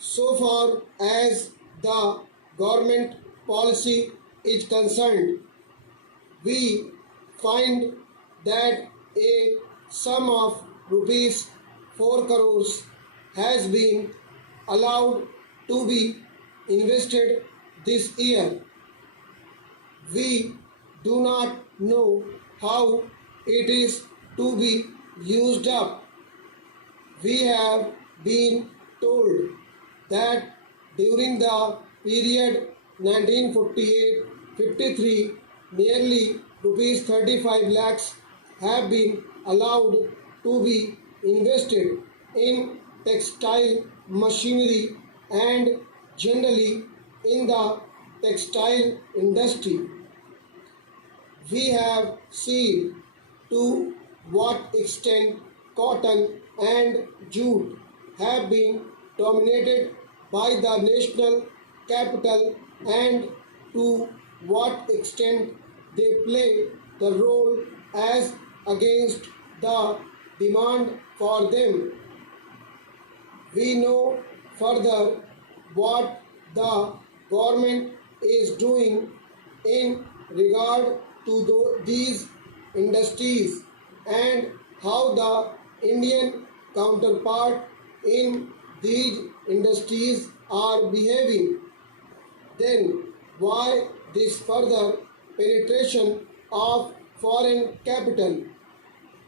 So far as the government policy is concerned, we find that a sum of rupees 4 crores has been allowed to be invested this year. We do not know how it is to be used up. We have been told that during the period 1948-53, nearly rupees 35 lakhs have been allowed to be invested in textile machinery and generally in the textile industry. We have seen to what extent cotton and jute have been dominated by the national capital and to what extent they play the role as against the demand for them. We know further what the government is doing in regard to these industries and how the Indian counterpart in these industries are behaving. Then why this further penetration of foreign capital?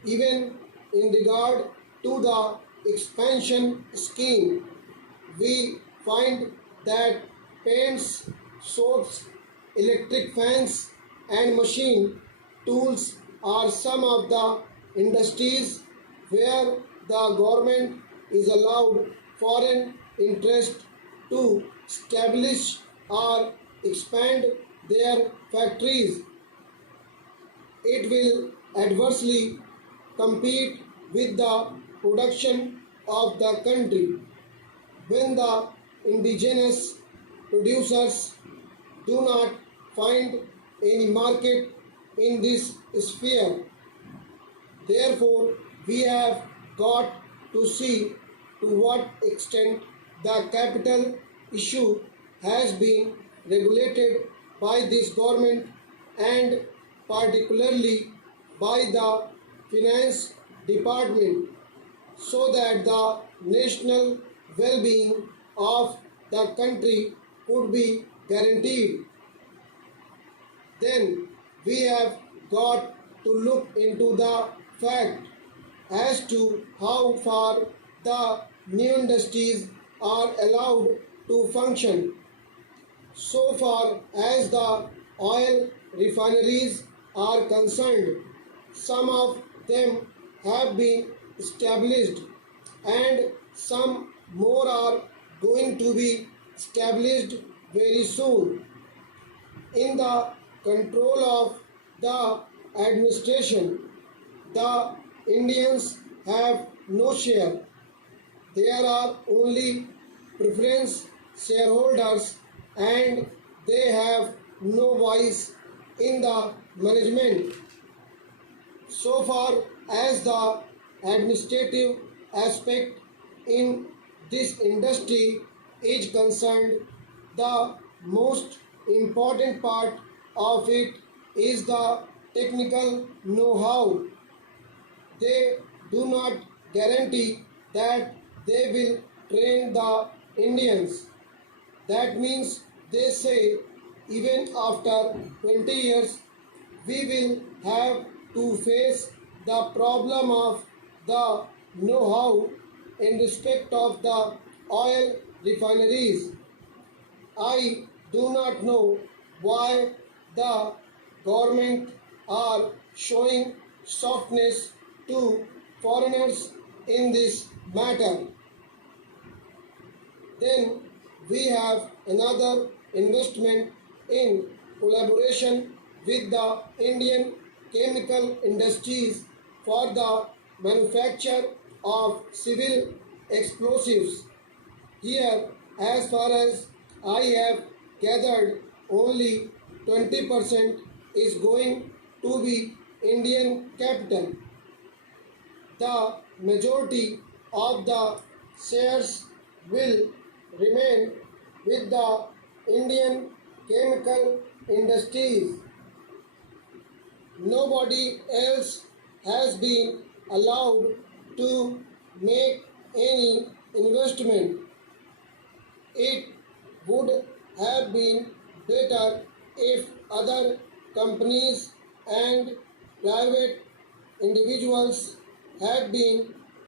Even in regard to the expansion scheme, we find that paints, soaps, electric fans, and machine tools are some of the industries where the government is allowed foreign interest to establish or expand their factories. It will adversely compete with the production of the country when the indigenous producers do not find any market in this sphere. Therefore, we have got to see to what extent the capital issue has been regulated by this government and particularly by the finance department so that the national well-being of the country could be guaranteed. Then we have got to look into the fact as to how far the new industries are allowed to function. So far as the oil refineries are concerned, some of them have been established and some more are going to be established very soon. In the control of the administration, the Indians have no share. There are only preference shareholders and they have no voice in the management. So far as the administrative aspect in this industry is concerned, the most important part of it is the technical know-how. They do not guarantee that they will train the Indians. That means they say even after 20 years we will have to face the problem of the know-how in respect of the oil refineries. I do not know why the government are showing softness to foreigners in this matter. Then we have another investment in collaboration with the Indian chemical industries for the manufacture of civil explosives. Here, as far as I have gathered, only 20% is going to be Indian capital. The majority of the shares will remain with the Indian chemical industries. Nobody else has been allowed to make any investment. It would have been better if other companies and private individuals had been